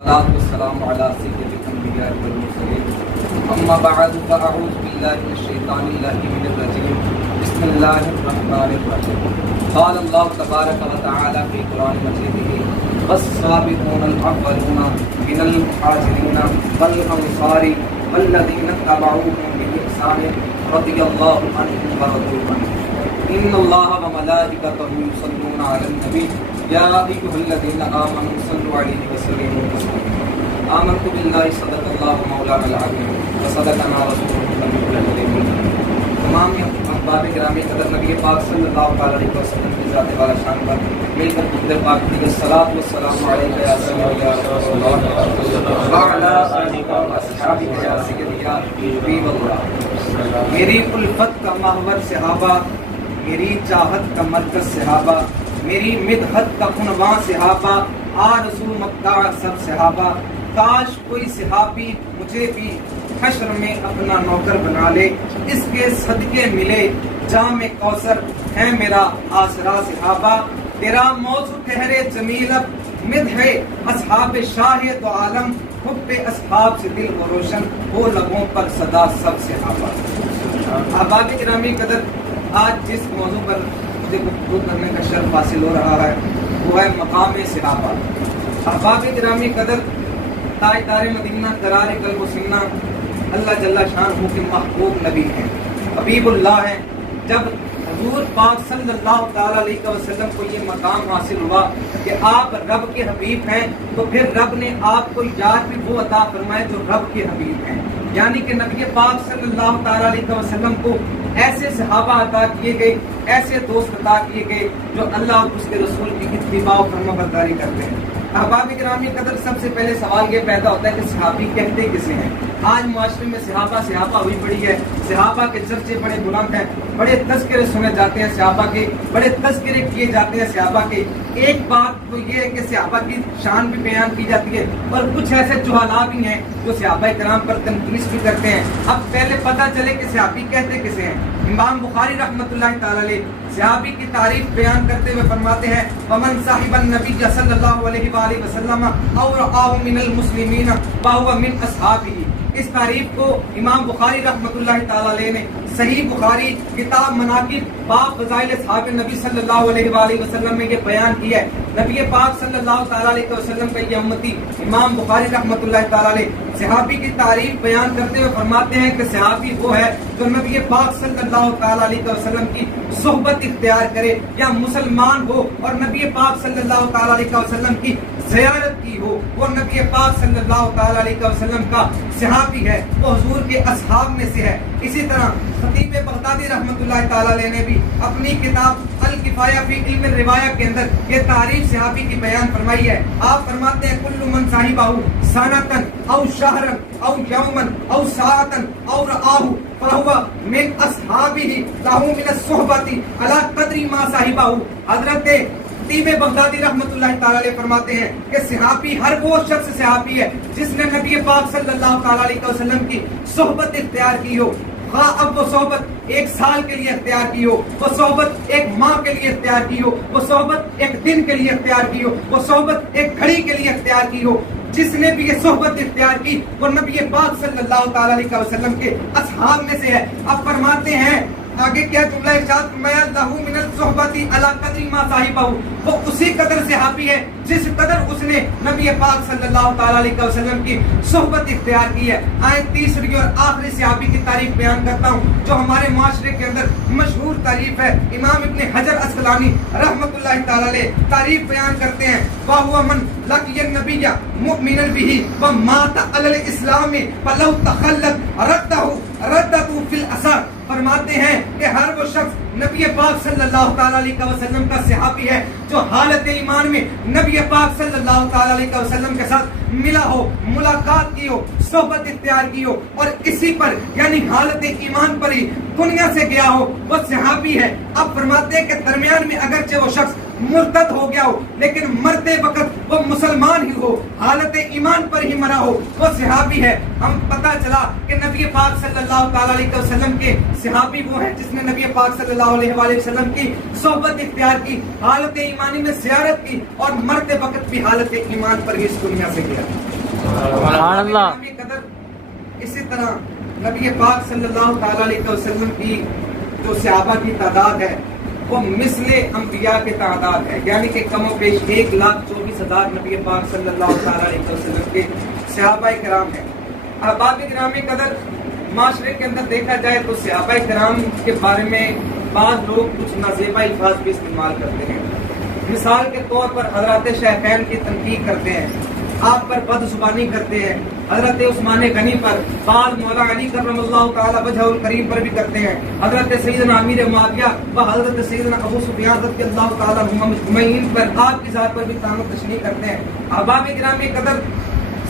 والسلام على سيد الأنبياء والمرسلين أما بعد فأعوذ بالله من الشيطان اللعين الرجيم بسم الله الرحمن الرحيم قال الله تبارك وتعالى في قرآن مجيده والسابقون الأولون من المهاجرين والأنصار والذين اتبعوهم بإحسان رضي الله عنهم ورضوا عنه إن الله وملائكته يصلون على النبي يا أيها الذين آمنوا صلوا عليه وسلموا تسليما آمنت بالله صدق الله مولانا العظيم وصدقنا رسوله النبي الكريم تمام احباب گرامی قدر نبی پاک صلی اللہ علیہ وسلم کی ذات والا شان پر مل کر خود پاک کی الصلاۃ والسلام علیک یا سیدی یا رسول اللہ وعلی آلک و اصحابک یا سیدی یا حبیب اللہ. میری الفت کا محور صحابہ، میری چاہت کا مرکز صحابہ، میری مدحت کا عنواں صحابہ، آ رسول مقطع سب صحابہ. کاش کوئی صحابی مجھے بھی حشر میں اپنا نوکر بنا لے، اس کے صدقے ملے جام کوثر ہے میرا آسرا صحابہ. تیرا موضوع کہر جمیل اب مدح اصحاب شاہ دو عالم، حب اصحاب سے دل و روشن ہو لبوں پر صدا سب صحابہ. احباب گرامی قدر، آج جس موضوع پر مجھے گفتگو کرنے کا شرف حاصل ہو رہا ہے وہ ہے مقام صحابہ. احباب گرامی قدر، تاجدار مدینہ قرار قلب و سینہ اللہ جل شانہ کے محبوب نبی ہیں، حبیب اللہ ہیں. جب حضور پاک صلی اللہ تعالی علیہ وسلم کو یہ مقام حاصل ہوا کہ آپ رب کے حبیب ہیں، تو پھر رب نے آپ کو یاد بھی وہ عطا فرمائے جو رب کے حبیب ہیں. یعنی کہ نبی پاک صلی اللہ تعالی علیہ وسلم کو ایسے صحابہ عطا کیے گئے، ایسے دوست عطا کیے گئے جو اللہ اور اس کے رسول کی اتباع و فرما برداری کرتے ہیں. احباب گرامی قدر، سب سے پہلے سوال یہ پیدا ہوتا ہے کہ صحابی کہتے کسے ہیں؟ آج معاشرے میں صحابہ ہوئی پڑی ہے، صحابہ کے چرچے بڑے بلند ہیں، بڑے تذکرے سنے جاتے ہیں صحابہ کے، بڑے تذکرے کیے جاتے ہیں صحابہ کے. ایک بات تو یہ ہے کہ صحابہ کی شان بھی بیان کی جاتی ہے، اور کچھ ایسے جہالا بھی ہیں جو صحابہ کرام پر تنقید بھی کرتے ہیں. اب پہلے پتہ چلے کہ صحابی کہتے کسے ہیں. امام بخاری رحمۃ اللہ تعالی علیہ صحابی کی تعریف بیان کرتے ہوئے فرماتے ہیں ومن صاحب النبی صلی اللہ علیہ وآلہ وسلم او رآہ من المسلمین فہو من اصحابہ. اس تعریف کو امام بخاری رحمۃ اللہ تعالی علیہ نے صحیح بخاری کتاب مناقب باب فضائل اصحاب نبی صلی اللہ علیہ وآلہ وسلم میں یہ بیان کیا ہے. نبی پاک صلی اللہ تعالی علیہ وسلم کا یہ امتی امام بخاری رحمۃ اللہ تعالی علیہ صحابی کی تعریف بیان کرتے ہوئے فرماتے ہیں کہ صحابی وہ ہے جو نبی پاک صلی اللہ تعالی علیہ وسلم کی صحبت اختیار کرے، یا مسلمان ہو اور نبی پاک صلی اللہ تعالی علیہ وسلم کی زیارت کی ہو، وہ نبی پاک صلی اللہ تعالی علیہ وسلم کا صحابی ہے، وہ حضور کے اصحاب میں سے ہے. اسی طرح خطیب بغدادی رحمۃ اللہ تعالی علیہ نے بھی اپنی کتاب الکفایہ فی علم الروایہ کے اندر یہ تعریف صحابی کی بیان فرمائی ہے. آپ فرماتے ہیں کل من صاحبہ سنتن او شہرن او یومن او ساعتن او رآہ فہو من اصحابہ لہ من الصحبۃ علی قدر ما صاحبہ. حضرت خطیب بغدادی رحمۃ اللہ تعالی علیہ فرماتے ہیں کہ صحابی ہر وہ شخص صحابی ہے جس نے نبی پاک صلی اللہ تعالی علیہ وسلم کی صحبت اختیار کی ہو. اب وہ صحبت ایک سال کے لیے اختیار کی ہو، وہ صحبت ایک ماہ کے لیے اختیار کی ہو، وہ صحبت ایک دن کے لیے اختیار کی ہو، وہ صحبت ایک گھڑی کے لیے اختیار کی ہو. جس نے بھی یہ صحبت اختیار کی وہ نبی پاک صلی اللہ تعالی علیہ وسلم کے اصحاب میں سے ہے. اب فرماتے ہیں آگے کیا جملہ ارشاد فرمایا لہ من الصحبۃ علی قدر ما صاحبہ، وہ اسی قدر صحابی ہے جس قدر اس نے نبی پاک صلی اللہ تعالی علیہ وسلم کی صحبت اختیار کی ہے. آئے تیسری اور آخری صحابی کی تعریف بیان کرتا ہوں جو ہمارے معاشرے کے اندر مشہور تعریف ہے. امام ابن حجر عسقلانی رحمۃ اللہ تعالی علیہ تعریف بیان کرتے ہیں وَهُوَ مَنْ لَقِيَ النَّبِيَّ مُؤْمِنًا بِهِ وَمَاتَ عَلَى الْإِسْلَامِ فَلَوْ تَخَلَّتْ رَدَّهُ فِي الْأَثَرِ. فرماتے ہیں کہ ہر وہ شخص نبی پاک صلی اللہ تعالی علیہ وسلم کا صحابی ہے جو حالت ایمان میں نبی پاک صلی اللہ تعالی علیہ وسلم کے ساتھ ملا ہو، ملاقات کی ہو، صحبت اختیار کی ہو، اور اسی پر یعنی حالت ایمان پر ہی دنیا سے گیا ہو، وہ صحابی ہے. اب فرماتے ہیں کہ درمیان میں اگرچہ وہ شخص مرتد ہو گیا ہو لیکن مرتے وقت وہ مسلمان ہی ہو، حالت ایمان پر ہی مرا ہو، وہ صحابی ہے۔ ہم پتہ چلا کہ نبی پاک صلی اللہ تعالی علیہ وسلم کے صحابی وہ ہے جس نے نبی پاک صلی اللہ علیہ وآلہ وسلم کی صحبت اختیار کی، حالت ایمانی میں زیارت کی اور مرتے وقت بھی حالت ایمان پر ہی اس دنیا سے گیا۔ سبحان اللہ۔ اسی طرح نبی پاک صلی اللہ تعالی علیہ وسلم کی جو صحابہ کی تعداد ہے وہ مثل انبیاء کی تعداد ہے، یعنی کہ کم و بیش 1,24,000 نبی پاک صلی اللہ تعالی علیہ وسلم کے صحابہ کرام ہیں۔ احباب گرامی قدر، معاشرے کے اندر دیکھا جائے تو صحابہ کرام کے بارے میں بعض لوگ کچھ نازیبا الفاظ بھی استعمال کرتے ہیں۔ مثال کے طور پر حضرات شیخین کی تنقید کرتے ہیں، آپ پر بد زبانی کرتے ہیں، حضرت عثمان غنی پر، بعض مولا علی کرم اللہ تعالی وجہ الکریم پر بھی کرتے ہیں، حضرت سیدنا امیر معاویہ و حضرت سیدنا ابو سفیان رضی اللہ تعالی عنہم اجمعین پر، آپ کی ذات پر بھی طعن و تشنیع کرتے ہیں۔ احباب گرامی قدر،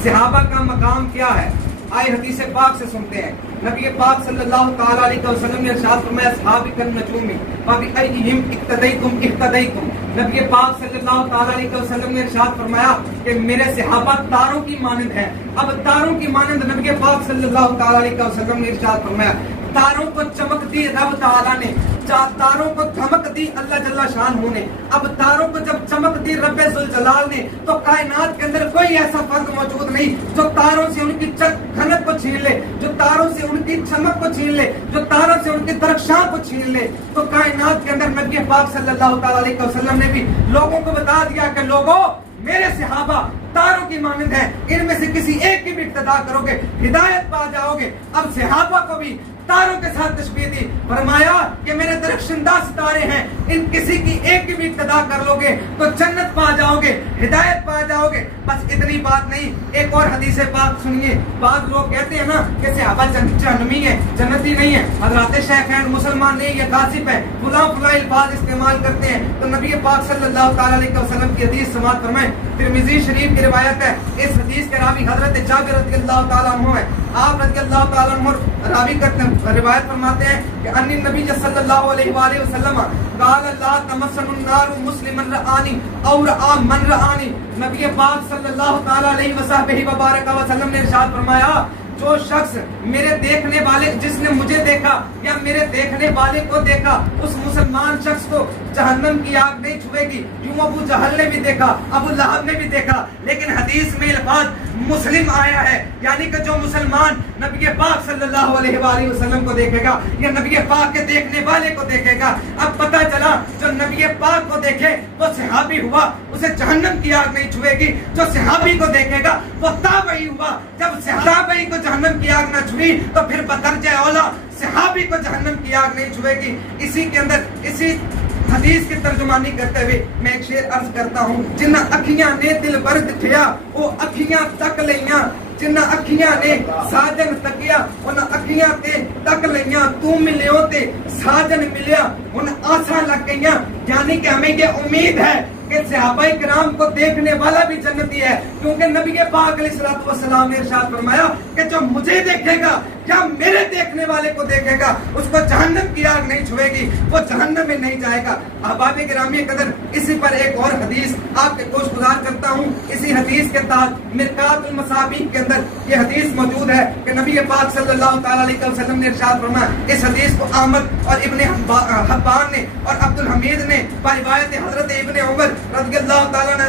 صحابہ کا مقام کیا ہے؟ آئے حدیث پاک سے سنتے ہیں۔ نبی پاک صلی اللہ تعالی علیہ وسلم نے ارشاد فرمایا اصحابی کالنجوم فبأیہم اقتدیتم اہتدیتم۔ نبی پاک صلی اللہ تعالی علیہ وسلم نے ارشاد فرمایا کہ میرے صحابہ تاروں کی مانند ہیں۔ اب تاروں کی مانند نبی پاک صلی اللہ تعالی علیہ وسلم نے ارشاد فرمایا تاروں کو چمک دی رب تعالیٰ نے، تاروں کو دھمک دی اللہ جل شان نے۔ اب تاروں کو جب چمک دی رب ذوالجلال نے تو کائنات کے اندر کوئی ایسا فرد موجود نہیں جو تاروں سے ان کی کھنک کو چھین لے، جو تاروں سے ان کی چمک کو چھین لے، جو تاروں سے ان کی درخشاں کو چھین لے۔ تو کائنات کے اندر نبی پاک صلی اللہ تعالی علیہ وسلم نے بھی لوگوں کو بتا دیا کہ لوگوں میرے صحابہ تاروں کی مانند ہیں، ان میں سے کسی ایک کی بھی اقتدا کرو گے ہدایت پا جاؤ گے۔ اب صحابہ کو بھی تاروں کے ساتھ تشبیہ دی، فرمایا کہ میرے درخشندہ ستارے ہیں، ان کسی کی ایک کی بھی اقتدا کر لو گے تو جنت پا جاؤ گے، ہدایت پا جاؤ گے۔ بس اتنی بات نہیں، ایک اور حدیث پاک سنیے۔ بعض لوگ کہتے ہیں نا کہ صحابہ جہنمی ہیں، جنتی نہیں ہے، حضرات شیخین مسلمان نہیں، یہ غاصب ہے، فلاں فلاں الفاظ استعمال کرتے ہیں۔ تو نبی پاک صلی اللہ تعالی علیہ وسلم کی حدیث سماعت فرمائیں، ترمذی شریف کی روایت ہے، اس حدیث کے راوی حضرت جابر رضی اللہ تعالیٰ عنہ ہے۔ آپ رضی اللہ تعالیٰ عنہ راوی کرتے ہیں، روایت فرماتے ہیں کہ ان نبی صلی اللہ علیہ وآلہ وسلم قال لا تمسن النار مسلمن رآنی او رآ من رآنی۔ نبی پاک صلی اللہ تعالی علیہ وسلم وبارک وسلم نے ارشاد فرمایا جو شخص میرے دیکھنے والے، جس نے مجھے دیکھا یا میرے دیکھنے والے کو دیکھا، اس مسلمان شخص کو جہنم کی آگ نہیں چھوئے گی۔ یوں ابو جہل نے بھی دیکھا، ابو لہب نے بھی دیکھا، لیکن حدیث میں الفاظ مسلم آیا ہے، یعنی کہ جو مسلمان نبی پاک صلی اللہ علیہ وآلہ وسلم کو دیکھے گا یا نبی پاک کے دیکھنے والے کو دیکھے گا۔ اب پتہ چلا جو نبی پاک کو دیکھے وہ صحابی ہوا، اسے جہنم کی آگ نہیں چھوئے گی۔ جو صحابی کو دیکھے گا وہ تابعی ہوا، جب صحابی کو جہنم کی آگ نہ چھوئی تو پھر بدرجہ اولا صحابی کو جہنم کی آگ نہیں چھوئے گی۔ اسی کے اندر اسی حدیث کی ترجمانی کرتے ہوئے میں ایک شعر عرض کرتا ہوں، جنہ اکھیاں نے دل برد کھیا وہ اکھیاں تک لیاں، جنہ اکھیاں نے ساجن تکیا ان اکھیاں تے تک لیاں، تو ملیو تے ساجن ملیا ان آساں لگ گئیاں۔ یعنی کہ ہمیں یہ امید ہے کہ صحابہ کرام کو دیکھنے والا بھی جنتی ہے، کیونکہ نبی پاک علیہ الصلوۃ والسلام نے ارشاد فرمایا کہ جو مجھے دیکھے گا یا میرے دیکھنے والے کو دیکھے گا اس کو جہنم کی آگ نہیں چھوئے گی، وہ جہنم میں نہیں جائے گا۔ احباب گرامی قدر، اسی پر ایک اور حدیث آپ کے گوش گزار کرتا ہوں۔ اسی حدیث کے تحت مرقات المصابیح کے اندر یہ حدیث موجود ہے کہ نبی پاک صلی اللہ تعالی علیہ وسلم نے ارشاد فرمایا، اس حدیث کو احمد اور ابن حبان نے اور عبد الحمید نے روایت حضرت ابن عمر رضی اللہ تعالیٰ نے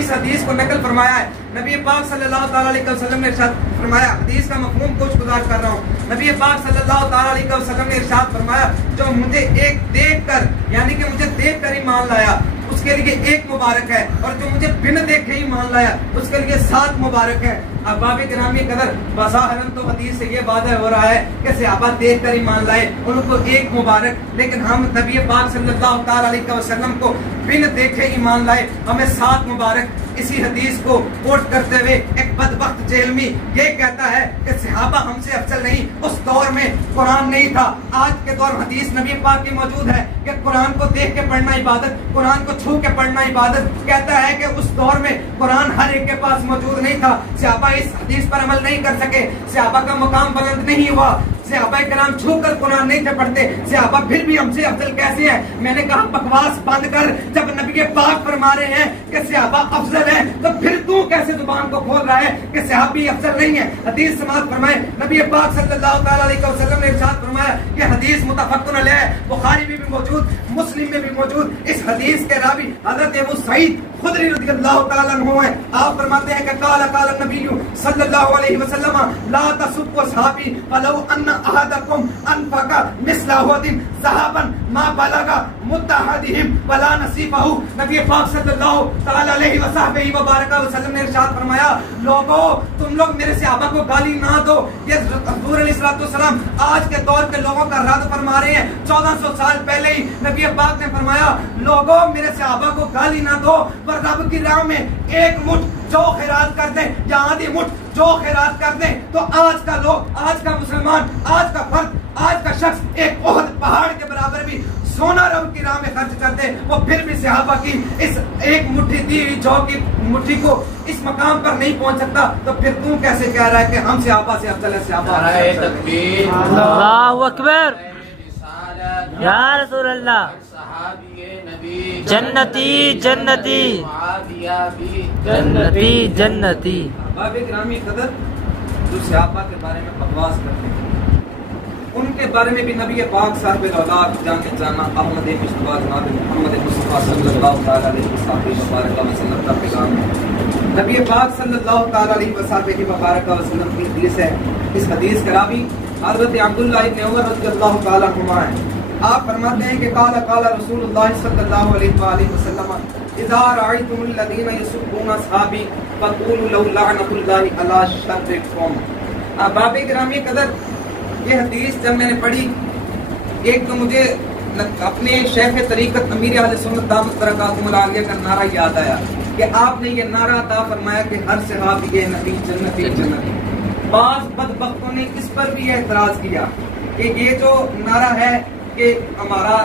اس حدیث کو نقل فرمایا ہے۔ نبی پاک صلی اللہ تعالیٰ علیہ وسلم نے ارشاد فرمایا، حدیث کا مفہوم کچھ گزار کر رہا ہوں۔ نبی پاک صلی اللہ تعالیٰ علیہ وسلم نے ارشاد فرمایا جو مجھے ایک دیکھ کر، یعنی کہ مجھے دیکھ کر ایمان لایا اس کے لیے ایک مبارک ہے، اور جو مجھے بن دیکھے ایمان لایا اس کے لیے 7 مبارک ہے۔ احباب گرامی قدر، بظاہراً تو حدیث سے یہ واضح ہو رہا ہے کہ صحابہ دیکھ کر ایمان لائے، ان کو ایک مبارک، لیکن ہم نبی پاک صلی اللہ تعالی علیہ وسلم کو بن دیکھے ایمان لائے، ہمیں 7 مبارک۔ اسی حدیث کو کوٹ کرتے ہوئے ایک بدبخت جیلمی یہ کہتا ہے کہ صحابہ ہم سے افضل نہیں، اس دور میں قرآن نہیں تھا۔ آج کے دور حدیث نبی پاک کی موجود ہے کہ قرآن کو دیکھ کے پڑھنا عبادت، قرآن کو چھو کے پڑھنا عبادت۔ کہتا ہے کہ اس دور میں قرآن ہر ایک کے پاس موجود نہیں تھا، صحابہ اس حدیث پر عمل نہیں کر سکے، صحابہ کا مقام بلند نہیں ہوا، صحابہ کرام چھو کر قرآن نہیں تھے پڑھتے، صحابہ پھر بھی ہم سے افضل کیسے ہیں؟ میں نے کہا بکواس بند کر، جب نبی پاک فرما رہے ہیں کہ صحابہ افضل ہیں تو پھر تو کیسے زبان کو کھول رہا ہے کہ صحابی افضل نہیں ہے؟ حدیث سماعت فرمائے، نبی پاک صلی اللہ تعالی علیہ وسلم نے ارشاد فرمایا کہ حدیث متفق علیہ، بخاری میں بھی موجود، مسلم میں بھی موجود، اس حدیث کے راوی حضرت ابو سعید خدری رضی اللہ تعالیٰ عنہ ہیں۔ آپ فرماتے ہیں کہ قال النبی صلی اللہ علیہ وسلم لا تسبوا اصحابی ولو ان احدکم انفق مثل احد ذهبا ما بلغ مد احدهم ولا نصیبہ۔ نبی پاک صلی اللہ تعالی علیہ وسلم وبارک وسلم نے ارشاد فرمایا، لوگوں تم لوگ میرے صحابہ کو گالی نہ دو۔ یہ حضور علیہ السلام آج کے دور کے لوگوں کا رد فرما رہے ہیں۔ 1400 سال پہلے ہی نبی پاک نے فرمایا، لوگوں میرے صحابہ کو گالی نہ دو، پر رب کی راہ میں ایک مٹھ جو خیرات کر دیں یا آدھی مٹھ جو خیرات کر دیں تو آج کا لوگ، آج کا مسلمان، آج کا فرد، آج کا شخص ایک احد پہاڑ کے برابر بھی سونا رب کی راہ میں خرچ کر دے، وہ پھر بھی صحابہ کی اس ایک مٹھی دی ہوئی جو کی مٹھی کو اس مقام پر نہیں پہنچ سکتا، تو پھر تم کیسے کہہ رہا ہے کہ ہم صحابہ سے افضل ہے؟ صحابہ اللہ اکبر، یا رسول اللہ، جنتی جنتی جنتی جنتی۔ باب گرامی قدر جو صحابہ کے بارے میں بکواس کرتے ہیں، ان کے بارے میں بھی نبی پاک صاحب اولاد جانے جانا احمد مصطفیٰ جناب محمد مصطفیٰ صلی اللہ تعالی علیہ وسلم کا پیغام ہے۔ نبی پاک صلی اللہ تعالی علیہ وسلم کی حدیث ہے، اس حدیث کا راوی حضرت عبداللہ ابن عمر رضی اللہ تعالی عنہما ہے۔ آپ فرماتے ہیں کہ قال رسول اللہ صلی اللہ علیہ وآلہ وسلم اذا رأيتم الذين يسبون اصحابي فقولوا لو لعنة الله على شركم۔ باب گرامی قدر یہ حدیث جب میں نے پڑھی، ایک تو مجھے اپنے شیخ طریقت امیر اہل سنت دامت برکاتہم العالیہ کا نعرہ یاد آیا کہ آپ نے یہ نعرہ عطا فرمایا کہ ہر صحابی نبی جنتی جنتی۔ بعض بدبختوں نے اس پر بھی اعتراض کیا کہ یہ جو نعرہ ہے کہ ہمارا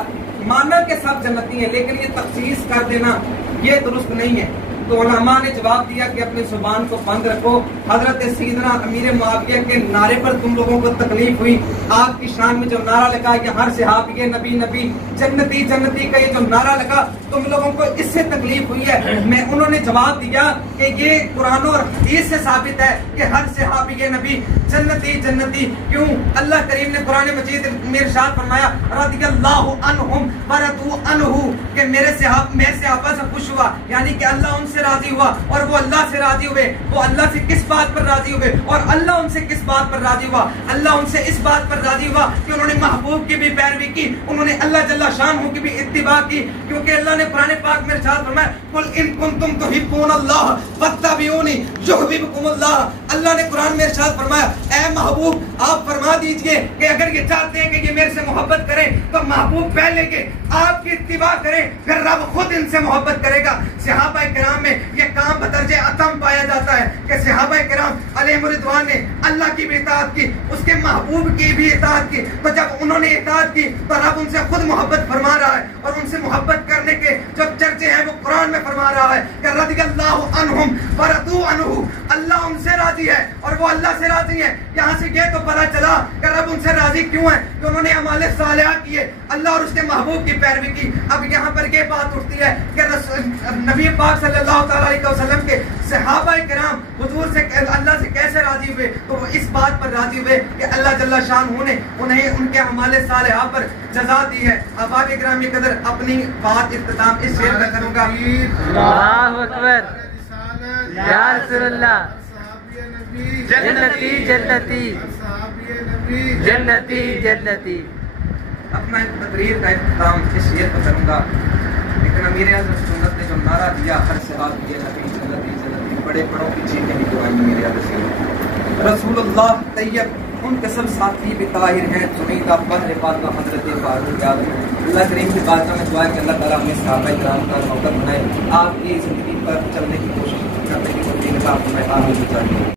مانا کہ سب جنتی ہیں، لیکن یہ تخصیص کر دینا یہ درست نہیں ہے۔ تو علماء نے جواب دیا کہ اپنی زبان کو بند رکھو، حضرت سیدنا امیر معاویہ کے نعرے پر تم لوگوں کو تکلیف ہوئی، آپ کی شان میں جو نعرہ لگا کہ ہر صحابی نبی نبی جنتی جنتی کا یہ جو نعرہ لگا تم لوگوں کو اس سے تکلیف ہوئی ہے۔ میں انہوں نے جواب دیا کہ یہ قرآن اور حدیث سے ثابت ہے کہ ہر صحابی نبی جنتی جنتی۔ کیوں؟ اللہ کریم نے قرآن مجید میں ارشاد فرمایا رضی اللہ عنہم ورضوا عنہ، کہ میں صحابہ سے خوش ہوا، یعنی کہ اللہ ان سے راضی ہوا اور وہ اللہ سے راضی ہوئے۔ وہ اللہ سے کس بات پر راضی ہوئے اور اللہ ان سے کس بات پر راضی ہوا؟ اللہ ان سے اس بات پر راضی ہوا کہ انہوں نے محبوب کی بھی پیروی کی، انہوں نے اللہ جل شانہ کی بھی اتباع کی، کیونکہ اللہ نے قرآن پاک میں ارشاد فرمایا قل ان کنتم تحبون اللہ فاتبعونی یحببکم اللہ۔ اللہ نے قرآن میں ارشاد فرمایا اے محبوب آپ فرما دیجئے کہ اگر یہ چاہتے ہیں کہ یہ میرے سے محبت کریں تو محبوب پہلے کے آپ کی اتباع کریں، پھر رب خود ان سے محبت کرے گا۔ صحابہ کرام میں یہ کام بدرجہ اتم پایا جاتا ہے کہ صحابہ کرام علیہم رضوان نے اللہ کی بھی اطاعت کی، اس کے محبوب کی بھی اطاعت کی، تو جب انہوں نے اطاعت کی تو رب ان سے خود محبت فرما رہا ہے، اور ان سے محبت کرنے کے جو چرچے ہیں وہ قرآن میں فرما رہا ہے کہ رضی اللہ عنہم ورضوا عنہ، اللہ ان سے راضی ہے اور وہ اللہ سے راضی ہے۔ یہاں سے یہ تو پتہ چلا کہ رب ان سے راضی کیوں ہے کہ انہوں نے اعمال صالحہ کیے، اللہ اور اس کے محبوب کی پیروی کی۔ اب یہاں پر یہ بات اٹھتی ہے کہ نبی پاک صلی اللہ تعالی علیہ وسلم کے صحابہ کرام حضور سے اللہ سے کیسے راضی ہوئے؟ تو وہ اس بات پر راضی ہوئے کہ اللہ جل شانہ نے انہیں ان کے اعمال صالحہ پر جزا دی ہے۔ احباب گرامی قدر اپنی بات اختتام اس شعر میں کروں گا۔ اللہ اکبر، یا رسول اللہ، جنتی جنتی جنتی جنتی۔ اپنا تقریر کا اختتام اس شعر پر کروں گا، لیکن امیر اعظم سنت نے جو نعرہ دیا ہر صحابی نبی جنتی جنتی، بڑے بڑوں کی چیخیں بھی دعائیں میرے یاد سے رسول اللہ طیب ان کے سب ساتھی بھی طاہر ہیں، سنیدہ بدر فاطمہ حضرت فاروق اعظم۔ اللہ کریم کی بارگاہ میں دعا ہے کہ اللہ تعالیٰ ہمیں صحابہ کرام کا موقع بنائے، آپ کی زندگی پر چلنے کی کوشش کرنے کی توفیق عطا فرمائے، آمین۔